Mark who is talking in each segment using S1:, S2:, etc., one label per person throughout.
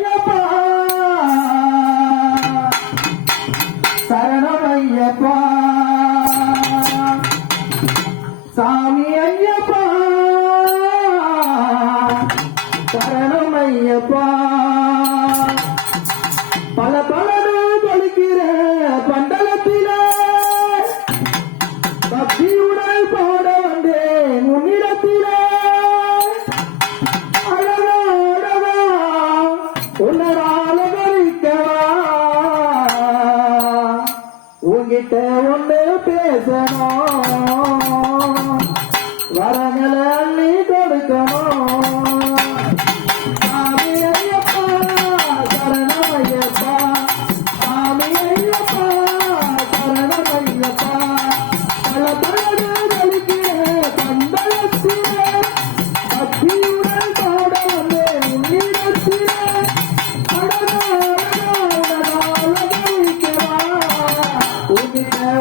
S1: Yeah, que tem o meu peso. Thank you.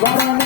S1: Bye.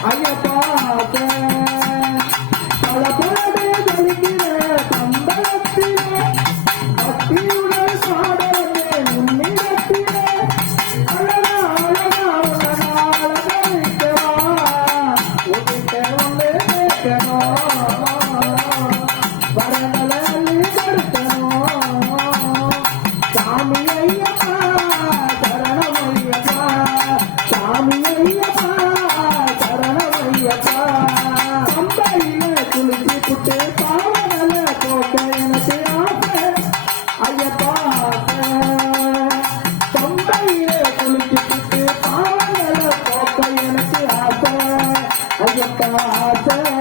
S1: 哎呀大哥 தாத்தா